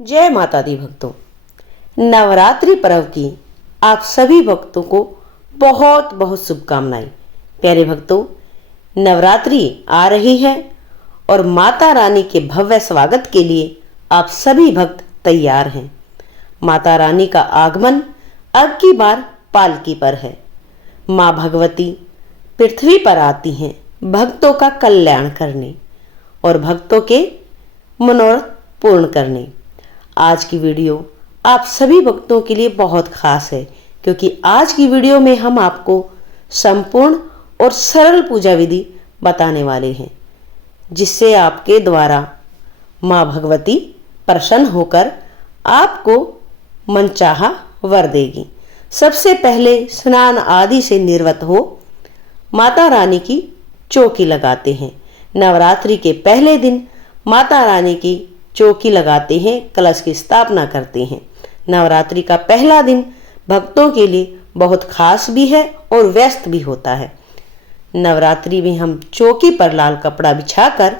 जय माता दी भक्तों। नवरात्रि पर्व की आप सभी भक्तों को बहुत बहुत शुभकामनाएं। प्यारे भक्तों, नवरात्रि आ रही है और माता रानी के भव्य स्वागत के लिए आप सभी भक्त तैयार हैं। माता रानी का आगमन अब की बार पालकी पर है। माँ भगवती पृथ्वी पर आती हैं भक्तों का कल्याण करने और भक्तों के मनोरथ पूर्ण करने। आज की वीडियो आप सभी भक्तों के लिए बहुत खास है, क्योंकि आज की वीडियो में हम आपको संपूर्ण और सरल पूजा विधि बताने वाले हैं, जिससे आपके द्वारा माँ भगवती प्रसन्न होकर आपको मनचाहा वर देगी। सबसे पहले स्नान आदि से निर्वत हो माता रानी की चौकी लगाते हैं। नवरात्रि के पहले दिन माता रानी की चौकी लगाते हैं, कलश की स्थापना करते हैं। नवरात्रि का पहला दिन भक्तों के लिए बहुत खास भी है और व्यस्त भी होता है। नवरात्रि में हम चौकी पर लाल कपड़ा बिछाकर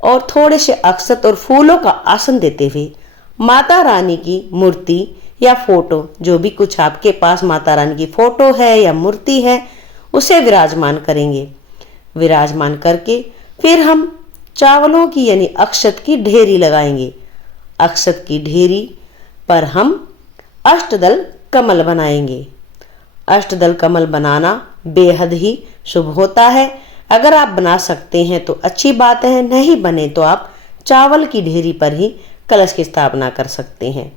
और थोड़े से अक्षत और फूलों का आसन देते हुए माता रानी की मूर्ति या फोटो, जो भी कुछ आपके पास माता रानी की फोटो है या मूर्ति है, उसे विराजमान करेंगे। विराजमान करके फिर हम चावलों की यानी अक्षत की ढेरी लगाएंगे। अक्षत की ढेरी पर हम अष्टदल कमल बनाएंगे। अष्टदल कमल बनाना बेहद ही शुभ होता है। अगर आप बना सकते हैं तो अच्छी बात है, नहीं बने तो आप चावल की ढेरी पर ही कलश की स्थापना कर सकते हैं।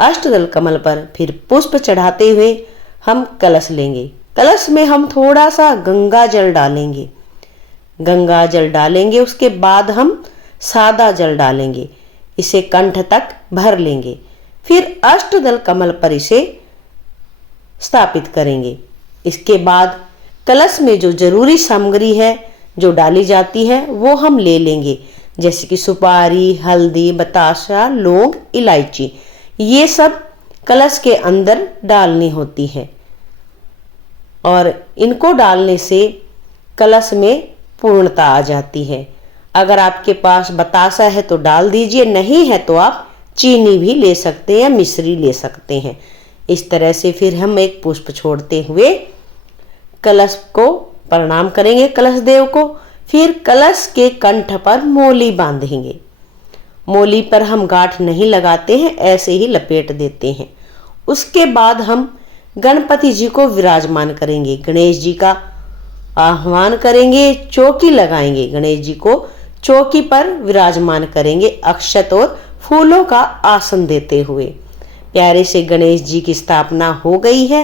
अष्टदल कमल पर फिर पुष्प चढ़ाते हुए हम कलश लेंगे। कलश में हम थोड़ा सा गंगा जल डालेंगे। गंगा जल डालेंगे, उसके बाद हम सादा जल डालेंगे। इसे कंठ तक भर लेंगे। फिर अष्टदल कमल पर इसे स्थापित करेंगे। इसके बाद कलश में जो जरूरी सामग्री है जो डाली जाती है वो हम ले लेंगे, जैसे कि सुपारी, हल्दी, बताशा, लौंग, इलायची। ये सब कलश के अंदर डालनी होती है और इनको डालने से कलश में पूर्णता आ जाती है। अगर आपके पास बतासा है तो डाल दीजिए, नहीं है तो आप चीनी भी ले सकते हैं या मिश्री ले सकते हैं। इस तरह से फिर हम एक पुष्प छोड़ते हुए कलश को प्रणाम करेंगे, कलश देव को। फिर कलश के कंठ पर मोली बांधेंगे। मोली पर हम गांठ नहीं लगाते हैं, ऐसे ही लपेट देते हैं। उसके बाद हम गणपति जी को विराजमान करेंगे, गणेश जी का आह्वान करेंगे, चौकी लगाएंगे, गणेश जी को चौकी पर विराजमान करेंगे अक्षत और फूलों का आसन देते हुए। प्यारे से गणेश जी की स्थापना हो गई है।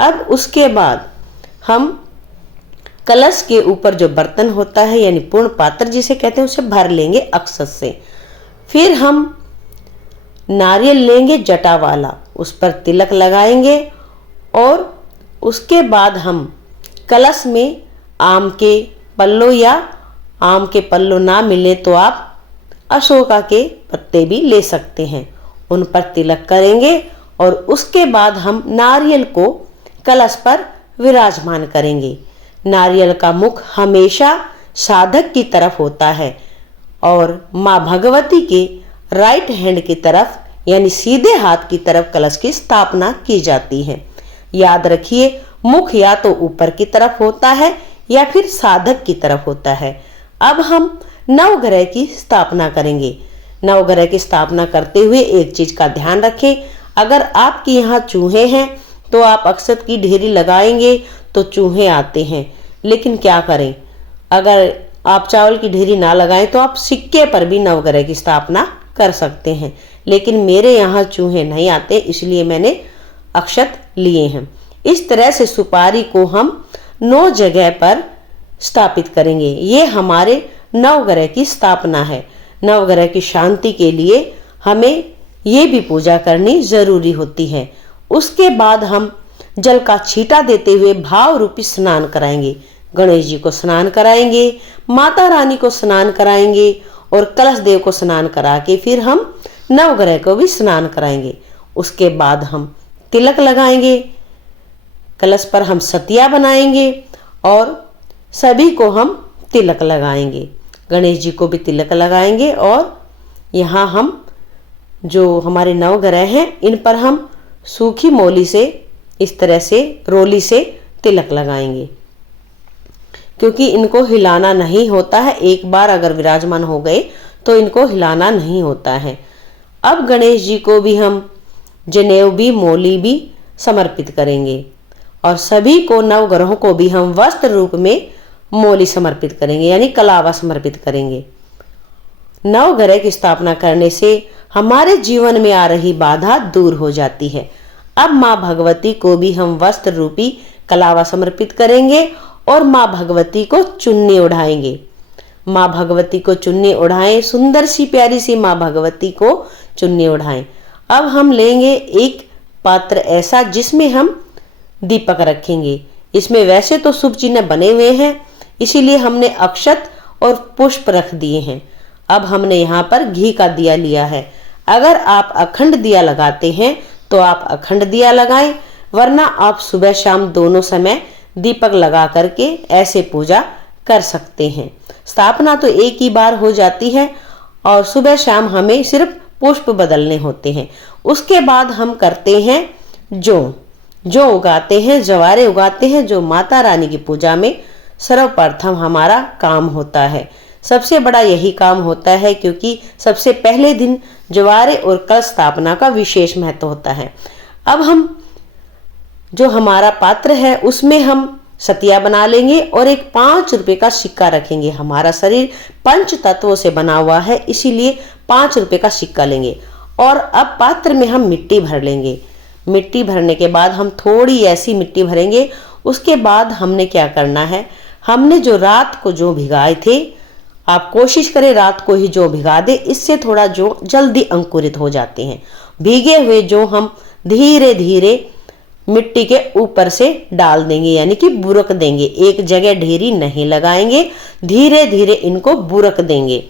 अब उसके बाद हम कलश के ऊपर जो बर्तन होता है यानी पूर्ण पात्र जिसे कहते हैं, उसे भर लेंगे अक्षत से। फिर हम नारियल लेंगे जटा वाला, उस पर तिलक लगाएंगे और उसके बाद हम कलश में आम के पल्लो या आम के पल्लो ना मिले तो आप अशोका के पत्ते भी ले सकते हैं, उन पर तिलक करेंगे और उसके बाद हम नारियल को कलश पर विराजमान करेंगे। नारियल का मुख हमेशा साधक की तरफ होता है और माँ भगवती के राइट हैंड की तरफ यानी सीधे हाथ की तरफ कलश की स्थापना की जाती है। याद रखिए, मुख या तो ऊपर की तरफ होता है या फिर साधक की तरफ होता है। अब हम नवग्रह की स्थापना करेंगे। नवग्रह की स्थापना करते हुए एक चीज का ध्यान रखें, अगर आपके यहाँ चूहे हैं तो आप अक्षत की ढेरी लगाएंगे तो चूहे आते हैं, लेकिन क्या करें, अगर आप चावल की ढेरी ना लगाएं तो आप सिक्के पर भी नवग्रह की स्थापना कर सकते हैं। लेकिन मेरे यहाँ चूहे नहीं आते, इसलिए मैंने अक्षत लिए हैं। इस तरह से सुपारी को हम 9 जगह पर स्थापित करेंगे। ये हमारे नवग्रह की स्थापना है। नवग्रह की शांति के लिए हमें ये भी पूजा करनी जरूरी होती है। उसके बाद हम जल का छींटा देते हुए भाव रूपी स्नान कराएंगे। गणेश जी को स्नान कराएंगे, माता रानी को स्नान कराएंगे और कलश देव को स्नान करा के फिर हम नवग्रह को भी स्नान कराएंगे। उसके बाद हम तिलक लगाएंगे, कलश पर हम सतिया बनाएंगे और सभी को हम तिलक लगाएंगे। गणेश जी को भी तिलक लगाएंगे और यहाँ हम जो हमारे नवग्रह हैं इन पर हम सूखी मोली से इस तरह से रोली से तिलक लगाएंगे, क्योंकि इनको हिलाना नहीं होता है। एक बार अगर विराजमान हो गए तो इनको हिलाना नहीं होता है। अब गणेश जी को भी हम जनेऊ भी मोली भी समर्पित करेंगे और सभी को नवग्रहों को भी हम वस्त्र रूप में मोली समर्पित करेंगे, यानी कलावा समर्पित करेंगे। नवग्रह की स्थापना करने से हमारे जीवन में आ रही बाधा दूर हो जाती है। अब माँ भगवती को भी हम वस्त्र रूपी कलावा समर्पित करेंगे और माँ भगवती को चुन्नी उड़ाएंगे। माँ भगवती को चुन्नी उड़ाएं, सुंदर सी प्यारी सी माँ भगवती को चुन्नी उड़ाएं। अब हम लेंगे एक पात्र ऐसा जिसमें हम दीपक रखेंगे। इसमें वैसे तो शुभ चिन्ह बने हुए हैं, इसीलिए हमने अक्षत और पुष्प रख दिए हैं। अब हमने यहाँ पर घी का दिया लिया है। अगर आप अखंड दिया लगाते हैं तो आप अखंड दिया लगाएं, वरना आप सुबह शाम दोनों समय दीपक लगा करके ऐसे पूजा कर सकते हैं। स्थापना तो एक ही बार हो जाती है और सुबह शाम हमें सिर्फ पुष्प बदलने होते हैं। उसके बाद हम करते हैं जो उगाते हैं, जवारे उगाते हैं, जो माता रानी की पूजा में सर्वप्रथम हमारा काम होता है। सबसे बड़ा यही काम होता है, क्योंकि सबसे पहले दिन जवारे और कलश स्थापना का विशेष महत्व होता है। अब हम जो हमारा पात्र है उसमें हम सतिया बना लेंगे और एक 5 रुपए का सिक्का रखेंगे। हमारा शरीर पंच तत्वों से बना हुआ है, इसीलिए 5 रुपए का सिक्का लेंगे। और अब पात्र में हम मिट्टी भर लेंगे। मिट्टी भरने के बाद हम थोड़ी ऐसी मिट्टी भरेंगे। उसके बाद हमने क्या करना है, हमने जो रात को जो भिगाए थे, आप कोशिश करें रात को ही जो भिगा दे, इससे थोड़ा जो जल्दी अंकुरित हो जाते हैं। भीगे हुए जो हम धीरे धीरे मिट्टी के ऊपर से डाल देंगे, यानी कि बुरक देंगे। एक जगह ढेरी नहीं लगाएंगे, धीरे धीरे इनको बुरक देंगे।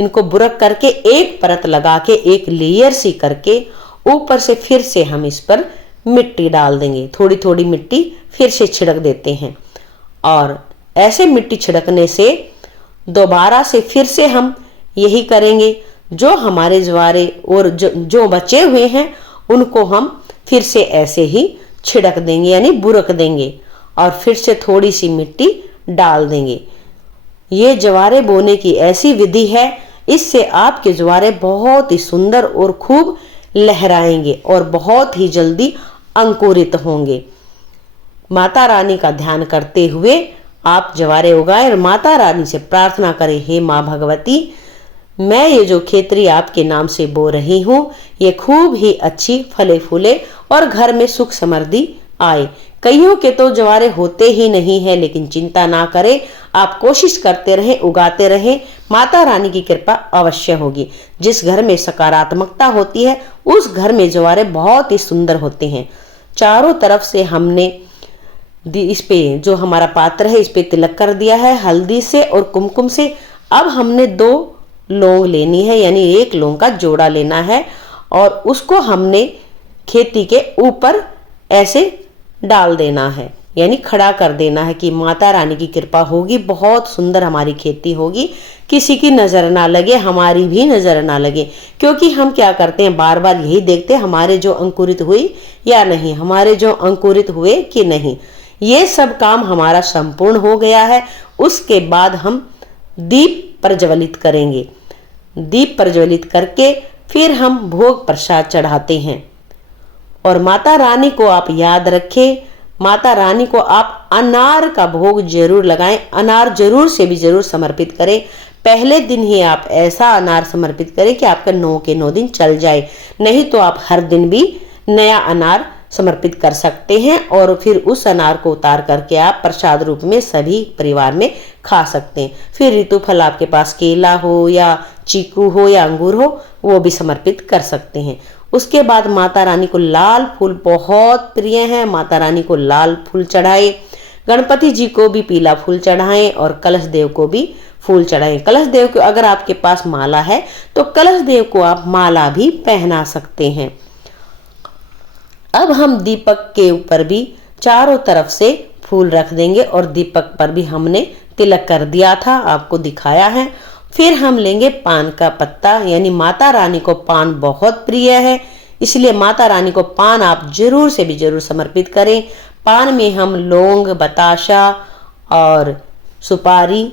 इनको बुरक करके एक परत लगा के एक लेयर सी करके ऊपर से फिर से हम इस पर मिट्टी डाल देंगे। थोड़ी थोड़ी मिट्टी फिर से छिड़क देते हैं और ऐसे मिट्टी छिड़कने से दोबारा से फिर से हम यही करेंगे। जो हमारे ज्वारे और जो बचे हुए हैं उनको हम फिर से ऐसे ही छिड़क देंगे, यानी बुरक देंगे और फिर से थोड़ी सी मिट्टी डाल देंगे। ये ज्वारे बोने की ऐसी विधि है, इससे आपके ज्वारे बहुत ही सुंदर और खूब लहराएंगे और बहुत ही जल्दी अंकुरित होंगे। माता रानी का ध्यान करते हुए आप ज्वारे उगाएं और माता रानी से प्रार्थना करें, हे माँ भगवती, मैं ये जो खेतरी आपके नाम से बो रही हूँ, ये खूब ही अच्छी फले फूले और घर में सुख समृद्धि आए। कईयों के तो ज्वारे होते ही नहीं है, लेकिन चिंता ना करें, आप कोशिश करते रहें, उगाते रहें, माता रानी की कृपा अवश्य होगी। जिस घर में सकारात्मकता होती है उस घर में ज्वारे बहुत ही सुंदर होते हैं। चारों तरफ से हमने इस पे जो हमारा पात्र है इस पे तिलक कर दिया है हल्दी से और कुमकुम से। अब हमने 2 लौंग लेनी है, यानी 1 लौंग का जोड़ा लेना है और उसको हमने खेती के ऊपर ऐसे डाल देना है, यानी खड़ा कर देना है कि माता रानी की कृपा होगी, बहुत सुंदर हमारी खेती होगी, किसी की नजर ना लगे, हमारी भी नजर ना लगे। क्योंकि हम क्या करते हैं, बार बार यही देखते हैं हमारे जो अंकुरित हुई या नहीं, हमारे जो अंकुरित हुए कि नहीं। ये सब काम हमारा संपूर्ण हो गया है। उसके बाद हम दीप प्रज्वलित करेंगे। दीप प्रज्वलित करके फिर हम भोग प्रसाद चढ़ाते हैं। और माता रानी को आप याद रखें, माता रानी को आप अनार का भोग जरूर लगाएं, अनार जरूर से भी जरूर समर्पित करें। पहले दिन ही आप ऐसा अनार समर्पित करें कि आपका 9 के 9 दिन चल जाए, नहीं तो आप हर दिन भी नया अनार समर्पित कर सकते हैं और फिर उस अनार को उतार करके आप प्रसाद रूप में सभी परिवार में खा सकते हैं। फिर ऋतु फल आपके पास केला हो या चीकू हो या अंगूर हो, वो भी समर्पित कर सकते हैं। उसके बाद माता रानी को लाल फूल बहुत प्रिय है, माता रानी को लाल फूल चढ़ाए। गणपति जी को भी पीला फूल चढ़ाएं और कलश देव को भी फूल चढ़ाएं। कलश देव को अगर आपके पास माला है तो कलश देव को आप माला भी पहना सकते हैं। अब हम दीपक के ऊपर भी चारों तरफ से फूल रख देंगे और दीपक पर भी हमने तिलक कर दिया था, आपको दिखाया है। फिर हम लेंगे पान का पत्ता, यानी माता रानी को पान बहुत प्रिय है, इसलिए माता रानी को पान आप जरूर से भी जरूर समर्पित करें। पान में हम लौंग, बताशा और सुपारी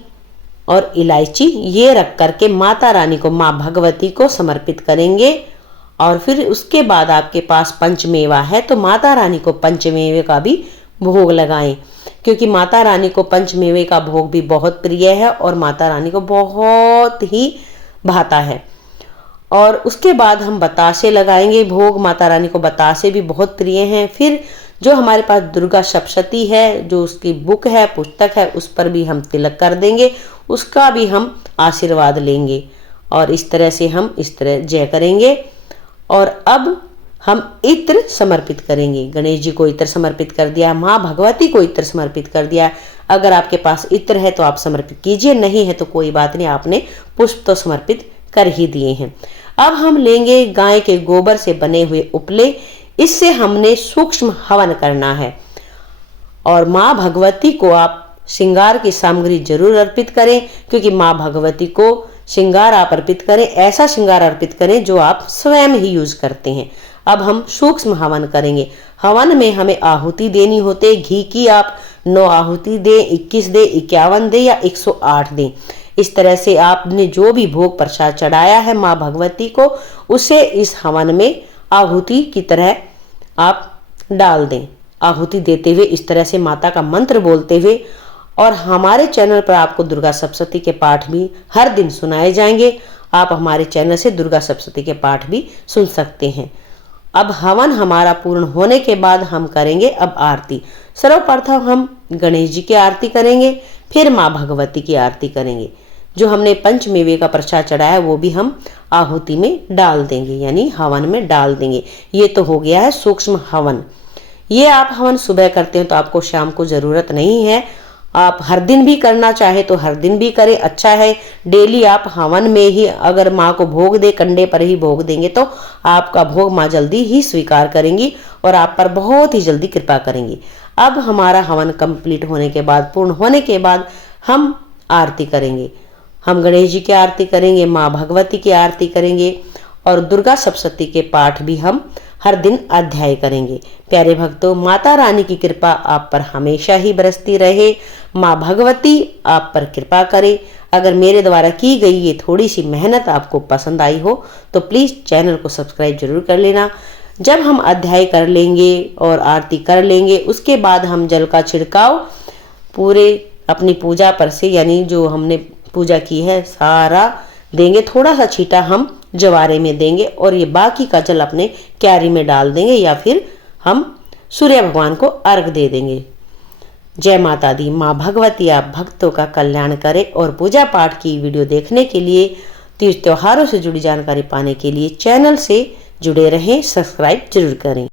और इलायची ये रख करके माता रानी को, माँ भगवती को समर्पित करेंगे। और फिर उसके बाद आपके पास पंचमेवा है तो माता रानी को पंचमेवे का भी भोग लगाएं, क्योंकि माता रानी को पंचमेवे का भोग भी बहुत प्रिय है और माता रानी को बहुत ही भाता है। और उसके बाद हम बतासे लगाएंगे भोग, माता रानी को बतासे भी बहुत प्रिय हैं। फिर जो हमारे पास दुर्गा सप्तशती है, जो उसकी बुक है, पुस्तक है, उस पर भी हम तिलक कर देंगे, उसका भी हम आशीर्वाद लेंगे। और इस तरह से हम इस तरह जय करेंगे। और अब हम इत्र समर्पित करेंगे। गणेश जी को इत्र समर्पित कर दिया, माँ भगवती को इत्र समर्पित कर दिया। अगर आपके पास इत्र है तो आप समर्पित कीजिए, नहीं है तो कोई बात नहीं, आपने पुष्प तो समर्पित कर ही दिए हैं। अब हम लेंगे गाय के गोबर से बने हुए उपले, इससे हमने सूक्ष्म हवन करना है। और माँ भगवती को आप श्रृंगार की सामग्री जरूर अर्पित करें, क्योंकि माँ भगवती को श्रृंगार आप अर्पित करें, ऐसा श्रृंगार अर्पित करें जो आप स्वयं ही यूज करते हैं। अब हम सूक्ष्म हवन करेंगे। हवन में हमें आहुति देनी होते, घी की आप 9 आहुति दें, 21 दें, 51 दें या 108 दें। इस तरह से आपने जो भी भोग प्रसाद चढ़ाया है माँ भगवती को, उसे इस हवन में आहुति की तरह आप डाल दें, आहुति देते हुए इस तरह से माता का मंत्र बोलते हुए। और हमारे चैनल पर आपको दुर्गा सप्तशती के पाठ भी हर दिन सुनाए जाएंगे। आप हमारे चैनल से दुर्गा सप्तशती के पाठ भी सुन सकते हैं। अब हवन हमारा पूर्ण होने के बाद हम करेंगे अब आरती। सर्वप्रथम हम गणेश जी की आरती करेंगे, फिर माँ भगवती की आरती करेंगे। जो हमने पंचमेवे का प्रसाद चढ़ाया वो भी हम आहुति में डाल देंगे, यानी हवन में डाल देंगे। ये तो हो गया है सूक्ष्म हवन। ये आप हवन सुबह करते हैं तो आपको शाम को जरूरत नहीं है। आप हर दिन भी करना चाहे तो हर दिन भी करें, अच्छा है। डेली आप हवन में ही अगर माँ को भोग दे, कंडे पर ही भोग देंगे तो आपका भोग माँ जल्दी ही स्वीकार करेंगी और आप पर बहुत ही जल्दी कृपा करेंगी। अब हमारा हवन कंप्लीट होने के बाद, पूर्ण होने के बाद हम आरती करेंगे। हम गणेश जी की आरती करेंगे, माँ भगवती की आरती करेंगे और दुर्गा सप्तशती के पाठ भी हम हर दिन अध्याय करेंगे। प्यारे भक्तों, माता रानी की कृपा आप पर हमेशा ही बरसती रहे। माँ भगवती आप पर कृपा करे। अगर मेरे द्वारा की गई ये थोड़ी सी मेहनत आपको पसंद आई हो तो प्लीज़ चैनल को सब्सक्राइब जरूर कर लेना। जब हम अध्याय कर लेंगे और आरती कर लेंगे, उसके बाद हम जल का छिड़काव पूरे अपनी पूजा पर से, यानी जो हमने पूजा की है सारा देंगे। थोड़ा सा छींटा हम जवारे में देंगे और ये बाकी का जल अपने क्यारी में डाल देंगे या फिर हम सूर्य भगवान को अर्घ दे देंगे। जय माता दी। माँ भगवती आप भक्तों का कल्याण करे। और पूजा पाठ की वीडियो देखने के लिए, तीज त्योहारों से जुड़ी जानकारी पाने के लिए चैनल से जुड़े रहें, सब्सक्राइब जरूर करें।